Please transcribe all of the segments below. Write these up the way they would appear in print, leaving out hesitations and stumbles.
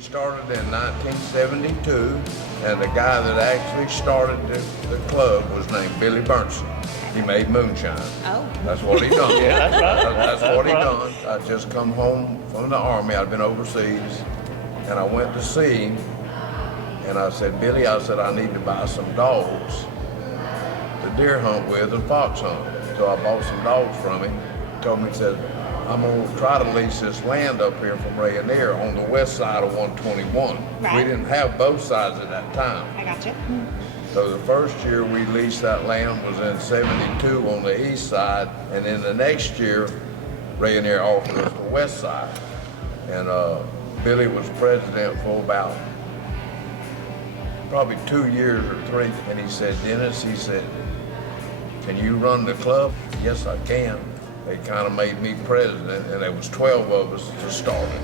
We started in 1972, and the guy that actually started the club was named Billy Burnson. He made moonshine. Oh. That's what he done. Yeah, that's right. That's what he done. I just come home from the Army. I'd been overseas, and I went to see him, and I said, Billy, I said, I need to buy some dogs to deer hunt with and fox hunt. So I bought some dogs from him. He told me, he said, I'm gonna try to lease this land up here from Rayonier on the west side of 121. Right. We didn't have both sides at that time. I gotcha. So the first year we leased that land was in 72 on the east side, and then the next year, Rayonier offered us the west side. And Billy was president for about probably 2 years or 3, and he said, Dennis, he said, can you run the club? Yes, I can. They kind of made me president, and there was 12 of us to start it.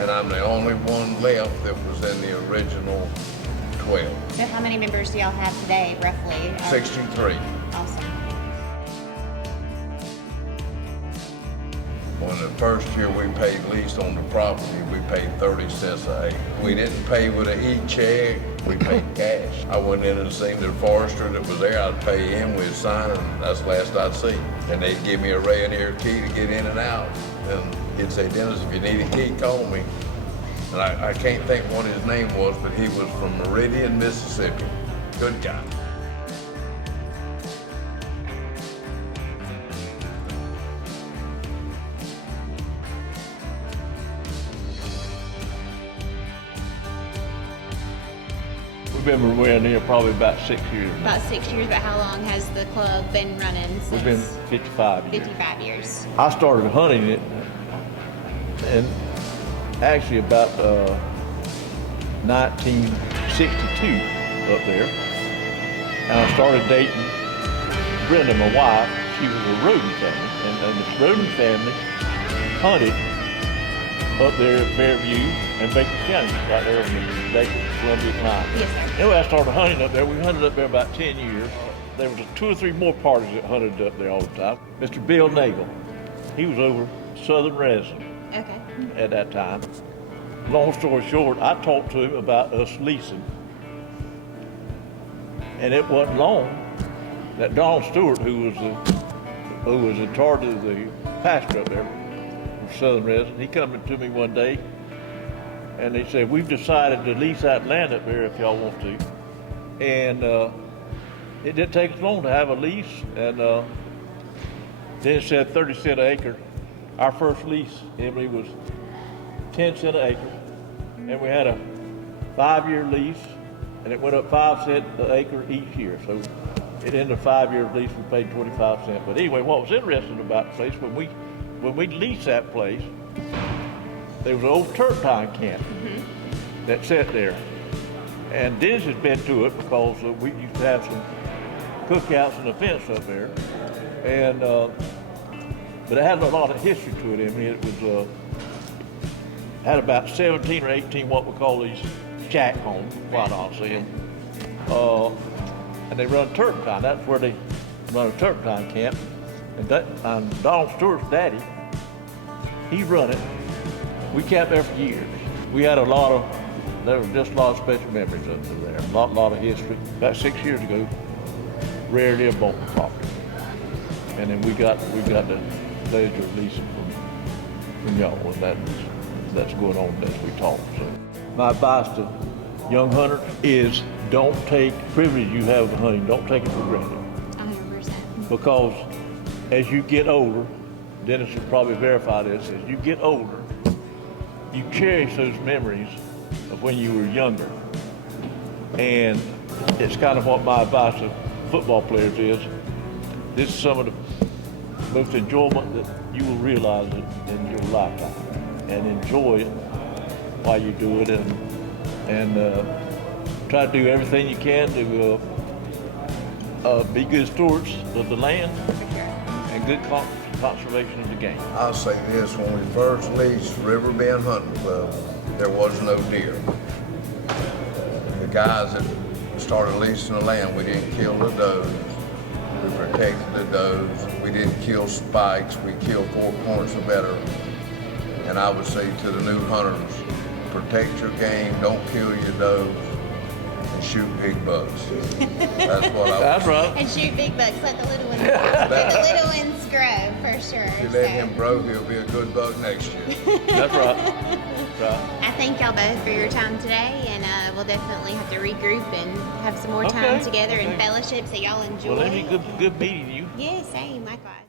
And I'm the only one left that was in the original 12. So how many members do y'all have today, roughly? 63. Awesome. When the first year we paid lease on the property, we paid 30 cents an acre. We didn't pay with an e-check, we paid cash. I went in and seen the forester that was there, I'd pay him, we'd sign, and that's the last I'd see. And they'd give me a Rayonier key to get in and out. And he'd say, Dennis, if you need a key, call me. And I can't think what his name was, but he was from Meridian, Mississippi. Good guy. We've been around here probably about 6 years now. About 6 years, but how long has the club been running since? We've been 55 years. 55 years. I started hunting it, and actually about 1962 up there. And I started dating Brenda, my wife. She was a Roden family, and this Roden family hunted up there at Fairview and Baker County, right there on the Baker Columbia line. Yes, sir. Anyway, I started hunting up there. We hunted up there about 10 years. There was 2 or 3 more parties that hunted up there all the time. Mr. Bill Nagel, he was over Southern Resin Okay. at that time. Long story short, I talked to him about us leasing. And it wasn't long that Donald Stewart, who was in charge of the pasture up there from Southern Resin, he come to me one day and he said, we've decided to lease that land up there if y'all want to. And it didn't take us long to have a lease, and then it said 30 cents an acre. Our first lease, Emily, was 10 cents an acre, and we had a 5-year lease, and it went up 5 cents an acre each year. So it ended a 5-year lease, we paid 25 cents. But anyway, what was interesting about the place, when we leased that place, there was an old turpentine camp that sat there. And Dennis has been to it because we used to have some cookouts and events up there. And but it had a lot of history to it. I mean, it was had about 17 or 18 what we call these shack homes, quite honestly. And they run turpentine. That's where they run a turpentine camp. And Donald Stewart's daddy, he run it. We camped there for years. We had there was just a lot of special memories up there. A lot of history. About 6 years ago, Rayonier bought the property. And then we got the pleasure of leasing from y'all, and that's going on as we talk. So my advice to young hunters is don't take privilege you have of hunting, don't take it for granted. 100%. Because as you get older, Dennis will probably verify this, as you get older, you cherish those memories of when you were younger. And it's kind of what my advice to football players is. This is some of the most enjoyment that you will realize in your lifetime. And enjoy it while you do it, and try to do everything you can to be good stewards of the land and good conservation of the game. I'll say this, when we first leased Riverbend Hunting Club, there was no deer. The guys that started leasing the land, we didn't kill the does. We protected the does. We didn't kill spikes. We killed 4 points or better. And I would say to the new hunters, protect your game, don't kill your does, and shoot big bucks. That's what I That's right. And shoot big bucks. Let the little ones, let the little ones grow for sure. If you let him grow, he'll be a good buck next year. That's right. That's right. I thank y'all both for your time today, and we'll definitely have to regroup and have some more time Okay, together and okay. fellowship so y'all enjoy. Well, Amy, good meeting you. Yeah, same, likewise.